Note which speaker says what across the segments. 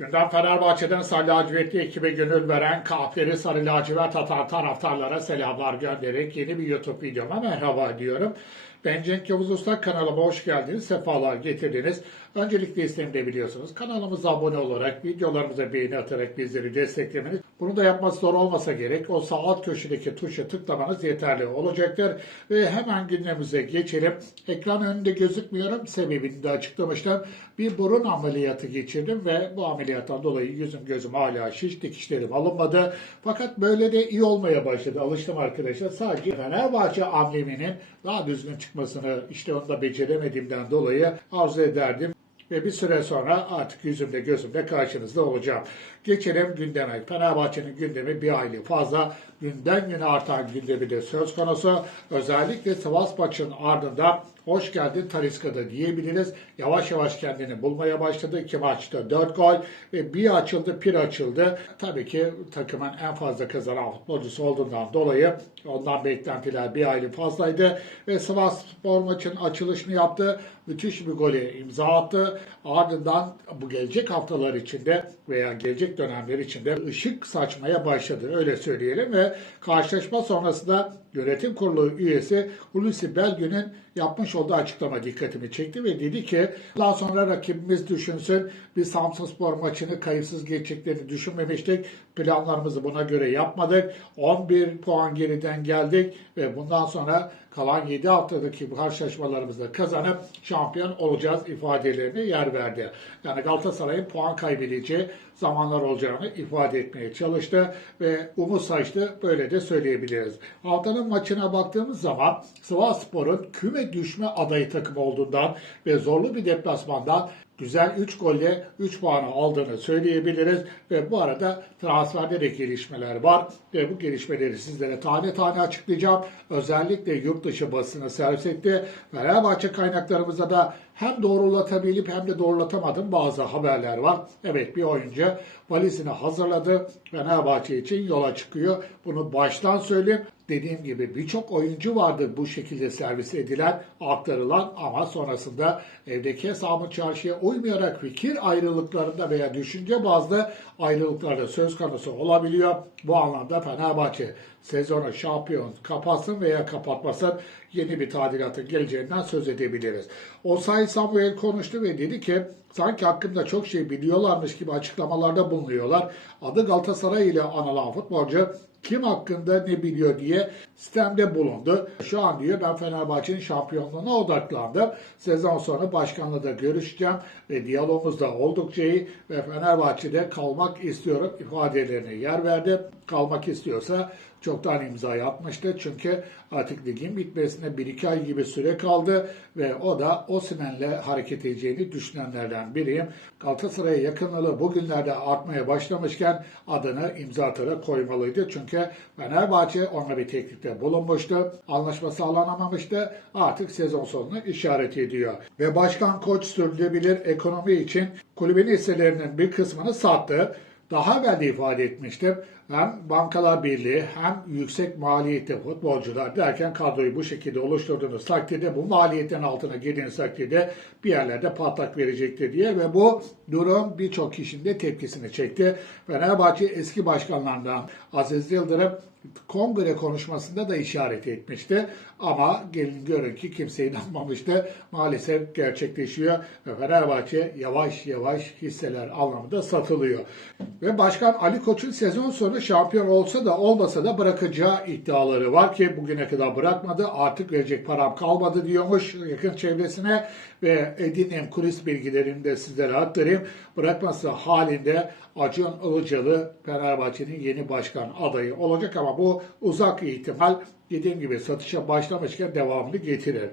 Speaker 1: Gündem Fenerbahçe'den Sarı Lacivertli ekibe gönül veren kahperi Sarı Lacivert atan taraftarlara selamlar göndererek yeni bir YouTube videoma merhaba diyorum. Ben Cenk Yavuz Usta kanalıma hoş geldiniz, sefalar getirdiniz. Öncelikle isterim de biliyorsunuz kanalımıza abone olarak, videolarımıza beğeni atarak bizleri desteklemeniz. Bunu da yapması zor olmasa gerek. O sağ alt köşedeki tuşa tıklamanız yeterli olacaktır. Ve hemen gündemimize geçelim. Ekran önünde gözükmüyorum. Sebebini de açıklamıştım. Bir burun ameliyatı geçirdim ve bu ameliyattan dolayı yüzüm gözüm hala şiş dikişlerim alınmadı. Fakat böyle de iyi olmaya başladı. Alıştım arkadaşlar. Sadece Fenerbahçe ambleminin daha düzgün çıkmasını işte onu da beceremediğimden dolayı arzu ederdim. Ve bir süre sonra artık yüzümde gözümde karşınızda olacağım. Geçelim gündeme. Fenerbahçe'nin gündemi bir aylık fazla. Günden güne artan gündemi de söz konusu. Özellikle Sivas maçının ardından hoş geldin Taliska'da diyebiliriz. Yavaş yavaş kendini bulmaya başladı. İki maçta dört gol ve bir açıldı, bir açıldı. Tabii ki takımın en fazla kazanan futbolcusu olduğundan dolayı ondan beklentiler bir aylık fazlaydı. Ve Sivas Spor maçının açılışını yaptı. Müthiş bir golü imza attı. Ardından bu gelecek haftalar içinde veya gelecek dönemler içinde ışık saçmaya başladı. Öyle söyleyelim ve karşılaşma sonrasında yönetim kurulu üyesi Hulusi Belgün'ün yapmış olduğu açıklama dikkatimi çekti ve dedi ki daha sonra rakibimiz düşünsün biz Samsunspor maçını kayıpsız geçeceklerini düşünmemiştik. Planlarımızı buna göre yapmadık. 11 puan geriden geldik ve bundan sonra kalan 7 haftadaki bu karşılaşmalarımızda kazanıp şampiyon olacağız ifadelerini yer verdi. Yani Galatasaray'ın puan kaybedeceği zamanlar olacağını ifade etmeye çalıştı ve umut saçtı böyle de söyleyebiliriz. Haftanın maçına baktığımız zaman Sivasspor'un küme düşme adayı takım olduğundan ve zorlu bir deplasmandan güzel 3 golle 3 puanı aldığını söyleyebiliriz. Ve bu arada transferde de gelişmeler var. Ve bu gelişmeleri sizlere tane tane açıklayacağım. Özellikle yurt dışı basını servis etti. Fenerbahçe kaynaklarımıza da hem doğrulatabilip hem de doğrulatamadığım bazı haberler var. Evet bir oyuncu valizini hazırladı. Fenerbahçe için yola çıkıyor. Bunu baştan söyleyeyim. Dediğim gibi birçok oyuncu vardır bu şekilde servis edilen, aktarılan ama sonrasında evdeki hesabı çarşıya uymayarak fikir ayrılıklarında veya düşünce bazlı ayrılıklarda söz konusu olabiliyor. Bu anlamda Fenerbahçe sezonu şampiyon kapatsın veya kapatmasın yeni bir tadilatın geleceğinden söz edebiliriz. Osay Samuel konuştu ve dedi ki sanki hakkında çok şey biliyorlarmış gibi açıklamalarda bulunuyorlar. Adı Galatasaray ile anılan futbolcu kim hakkında ne biliyor diye sistemde bulundu. Şu an diyor ben Fenerbahçe'nin şampiyonluğuna odaklandım. Sezon sonu başkanla da görüşeceğim ve diyalogumuz da oldukça iyi ve Fenerbahçe'de kalmak istiyorum ifadelerine yer verdi. Kalmak istiyorsa çoktan imza atmıştı. Çünkü artık ligin bitmesine 1-2 ay gibi süre kaldı ve o da Osimhen'le hareket edeceğini düşünenlerden biriyim. Galatasaray'a yakınlığı bugünlerde artmaya başlamışken adını imza atarak koymalıydı. Çünkü Fenerbahçe ona bir teklifte bulunmuştu. Anlaşma sağlanamamıştı. Artık sezon sonunu işaret ediyor. Ve başkan koç sürdürülebilir ekonomi için kulübün hisselerinin bir kısmını sattı. Daha evvel de ifade etmiştim. Hem Bankalar Birliği hem yüksek maliyette futbolcular derken kadroyu bu şekilde oluşturduğunuz takdirde bu maliyetin altına girdiğiniz takdirde bir yerlerde patlak verecektir diye ve bu durum birçok kişinin de tepkisini çekti. Fenerbahçe eski başkanlarından Aziz Yıldırım kongre konuşmasında da işaret etmişti. Ama gelin görün ki kimse inanmamıştı. Maalesef gerçekleşiyor ve Fenerbahçe yavaş yavaş hisseler anlamında satılıyor. Ve Başkan Ali Koç'un sezon sonu şampiyon olsa da olmasa da bırakacağı iddiaları var ki bugüne kadar bırakmadı. Artık verecek param kalmadı diyormuş yakın çevresine ve edindiğim kulis bilgilerini de sizlere aktarayım. Bırakması halinde Acun Ilıcalı Fenerbahçe'nin yeni başkan adayı olacak ama bu uzak ihtimal dediğim gibi satışa başlamışken devamlı getirir.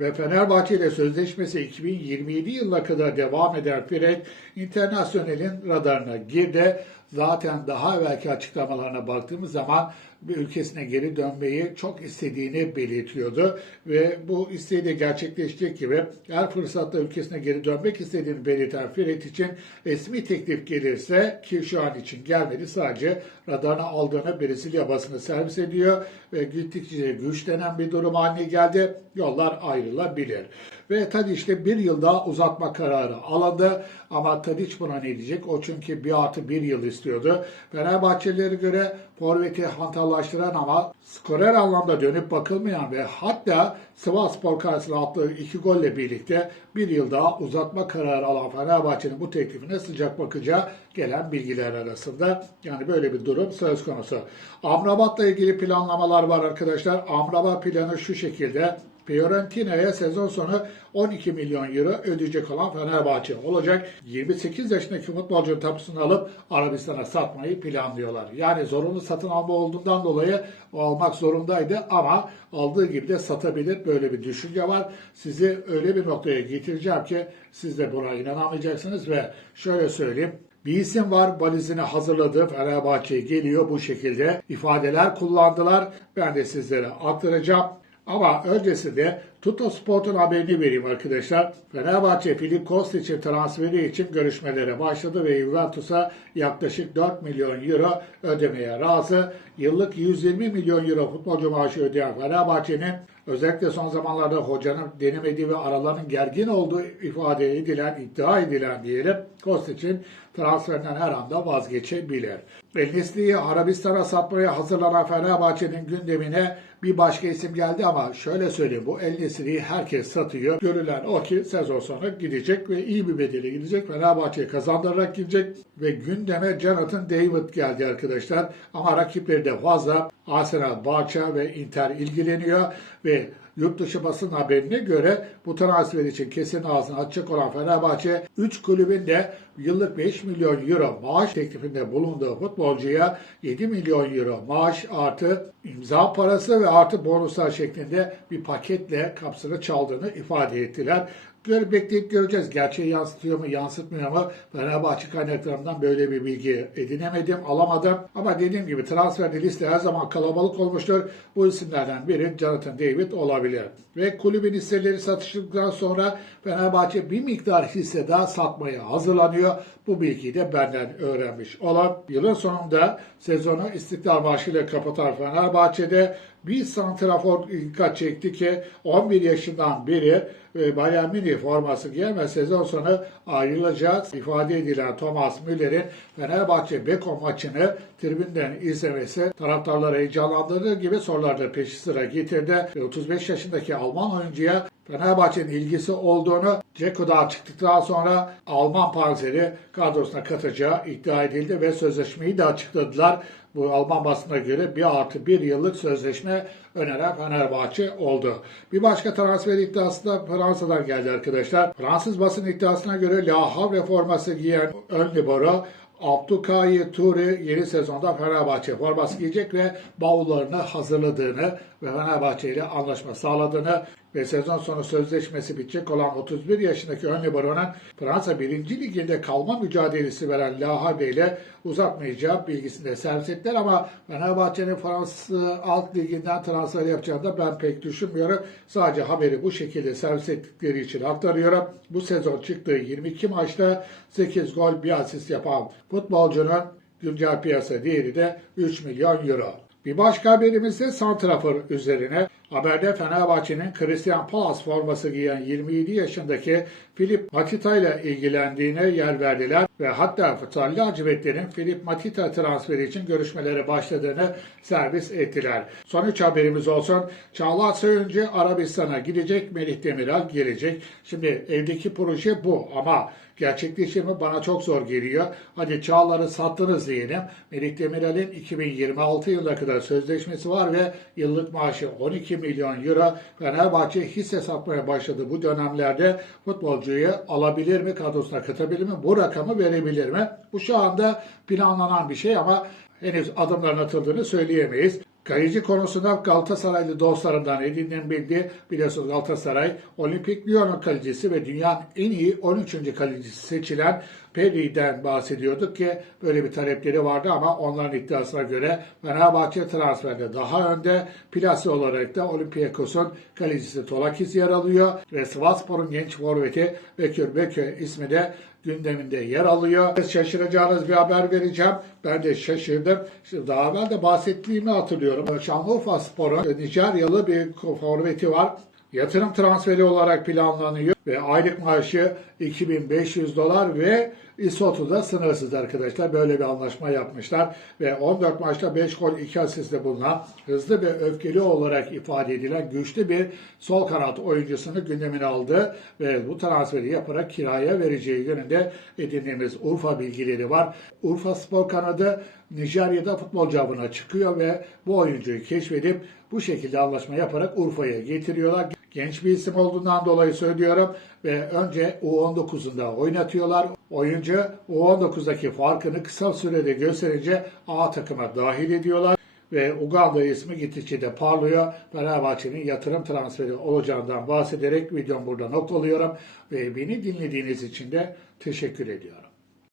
Speaker 1: Ve Fenerbahçe ile sözleşmesi 2027 yılına kadar devam eden Fred, internasyonelin radarına girdi. Zaten daha evvelki açıklamalarına baktığımız zaman ülkesine geri dönmeyi çok istediğini belirtiyordu. Ve bu isteği de gerçekleşecek gibi her fırsatta ülkesine geri dönmek istediğini belirten Fred için resmi teklif gelirse ki şu an için gelmedi sadece radarına aldığını Brezilya basını servis ediyor ve gittikçe güçlenen bir durum haline geldi. Yollar ayrılabilir. Ve Tadiç'te bir yıl daha uzatma kararı alındı. Ama Tadiç buna ne diyecek? O çünkü bir artı bir yıl istiyordu. Fenerbahçelilere göre forveti hantallaştıran ama skorer anlamda dönüp bakılmayan ve hatta Sivas Spor karşısında attığı iki golle birlikte bir yıl daha uzatma kararı alan Fenerbahçe'nin bu teklifine sıcak bakacağı gelen bilgiler arasında. Yani böyle bir durum söz konusu. Amrabat'la ilgili planlamalar var arkadaşlar. Amrabat planı şu şekilde. Fiorentina'ya sezon sonu 12 milyon euro ödeyecek olan Fenerbahçe olacak. 28 yaşındaki futbolcunun tapusunu alıp Arabistan'a satmayı planlıyorlar. Yani zorunlu satın alma olduğundan dolayı o almak zorundaydı ama aldığı gibi de satabilir. Böyle bir düşünce var. Sizi öyle bir noktaya getireceğim ki siz de buna inanamayacaksınız ve şöyle söyleyeyim. Bir isim var valizini hazırladı. Fenerbahçe geliyor bu şekilde ifadeler kullandılar. Ben de sizlere aktaracağım. Ama öncesinde Tutto Sport'un haberini vereyim arkadaşlar. Fenerbahçe Filip Kostic'in transferi için görüşmelere başladı ve Juventus'a yaklaşık 4 milyon euro ödemeye razı. Yıllık 120 milyon euro futbolcu maaşı ödeyen Fenerbahçe'nin özellikle son zamanlarda hocanın denemediği ve aralarının gergin olduğu ifade edilen, iddia edilen diyelim Kostic'in transferinden her anda vazgeçebilir. El Nesli'yi Arabistan'a satmaya hazırlanan Fenerbahçe'nin gündemine bir başka isim geldi ama şöyle söyleyeyim bu El Nesli'yi herkes satıyor. Görülen o ki sezon sonu gidecek ve iyi bir bedeli gidecek. Fenerbahçe'ye kazandırarak gidecek ve gündeme Jonathan David geldi arkadaşlar. Ama rakipleri de fazla. Arsenal, Barça ve Inter ilgileniyor ve Yurt dışı basın haberine göre bu transfer için kesin ağzını açacak olan Fenerbahçe 3 kulübün de yıllık 5 milyon euro maaş teklifinde bulunduğu futbolcuya 7 milyon euro maaş artı imza parası ve artı bonuslar şeklinde bir paketle kapsını çaldığını ifade ettiler. Gör, bekleyip göreceğiz. Gerçeği yansıtıyor mu, yansıtmıyor mu? Fenerbahçe kaynaklarından böyle bir bilgi edinemedim, alamadım. Ama dediğim gibi transferde liste her zaman kalabalık olmuştur. Bu isimlerden biri Jonathan David olabilir. Ve kulübün hisseleri satıştıktan sonra Fenerbahçe bir miktar hisse daha satmaya hazırlanıyor. Bu bilgiyi de benden öğrenmiş olan yılın sonunda sezonu istiklal maaşıyla kapatan Fenerbahçe'de bir santrafor dikkat çekti ki 11 yaşından beri e, Bayern Münih forması giyen ve sezon sonu ayrılacağı ifade edilen Thomas Müller'in Fenerbahçe Beko maçını tribünden izlemesi taraftarları heyecanlandırdığı gibi sorularda peşi sıra getirdi. Ve 35 yaşındaki Alman oyuncuya Fenerbahçe'nin ilgisi olduğunu Ceko'da çıktıktan sonra Alman panzeri kadrosuna katacağı iddia edildi ve sözleşmeyi de açıkladılar. Bu Alman basına göre bir artı bir yıllık sözleşme öneren Fenerbahçe oldu. Bir başka transfer iddiası da Fransa'dan geldi arkadaşlar. Fransız basın iddiasına göre La Havre forması giyen ön libero Abdülkayi Turi yeni sezonda Fenerbahçe forması giyecek ve bavullarını hazırladığını ve Fenerbahçe ile anlaşma sağladığını ve sezon sonu sözleşmesi bitecek olan 31 yaşındaki ön libero'nun Fransa 1. Ligi'nde kalma mücadelesi veren La Havre ile uzatmayacağı bilgisini de servis ettiler ama Fenerbahçe'nin Fransız alt liginden transfer yapacağını da ben pek düşünmüyorum. Sadece haberi bu şekilde servis ettikleri için aktarıyorum. Bu sezon çıktığı 22 maçta 8 gol bir asist yapan futbolcunun güncel piyasa değeri de 3 milyon euro. Bir başka haberimiz de Santrafor üzerine. Haberde Fenerbahçe'nin Christian Palace forması giyen 27 yaşındaki Filip Matita ile ilgilendiğine yer verdiler ve hatta Futsal Lacivitlerin Filip Matita transferi için görüşmelere başladığını servis ettiler. Son üç haberimiz olsun. Çağlar Söyüncü Arabistan'a gidecek, Melih Demiral gelecek. Şimdi evdeki proje bu ama gerçekleşir mi bana çok zor geliyor. Hadi Çağlar'ı sattınız diyelim. Melih Demirel'in 2026 yılına kadar sözleşmesi var ve yıllık maaşı 12 milyon euro. Fenerbahçe hisse satmaya başladı bu dönemlerde. Futbolcuyu alabilir mi, kadrosuna katabilir mi, bu rakamı verebilir mi? Bu şu anda planlanan bir şey ama henüz adımların atıldığını söyleyemeyiz. Kaleci konusunda Galatasaraylı dostlarımdan edindiğim bilgi biliyorsunuz Galatasaray Olimpik Lyon'un kalecisi ve dünyanın en iyi 13. kalecisi seçilen Peri'den bahsediyorduk ki böyle bir talepleri vardı ama onların iddiasına göre Fenerbahçe transferde daha önde. Plase olarak da Olympiakos'un kalecisi Tolakis yer alıyor ve Sivasspor'un genç forveti Bekir Bekir ismi de gündeminde yer alıyor. Şaşıracağınız bir haber vereceğim. Ben de şaşırdım. Şimdi daha evvel de bahsettiğimi hatırlıyorum. Şanlıurfa Spor'un Nijeryalı bir forveti var. Yatırım transferi olarak planlanıyor ve aylık maaşı 2500 dolar ve İSOT'u da sınırsız arkadaşlar. Böyle bir anlaşma yapmışlar ve 14 maçta 5 gol 2 asistle bulunan hızlı ve öfkeli olarak ifade edilen güçlü bir sol kanat oyuncusunu gündemine aldı ve bu transferi yaparak kiraya vereceği yönünde edindiğimiz Urfa bilgileri var. Urfa Spor kanadı Nijerya'da futbolcu avına çıkıyor ve bu oyuncuyu keşfedip bu şekilde anlaşma yaparak Urfa'ya getiriyorlar. Genç bir isim olduğundan dolayı söylüyorum ve önce U19'unda oynatıyorlar. Oyuncu U19'daki farkını kısa sürede gösterince A takıma dahil ediyorlar ve Uganda ismi gittikçe de parlıyor. Fenerbahçe'nin yatırım transferi olacağından bahsederek videomu burada noktalıyorum ve beni dinlediğiniz için de teşekkür ediyorum.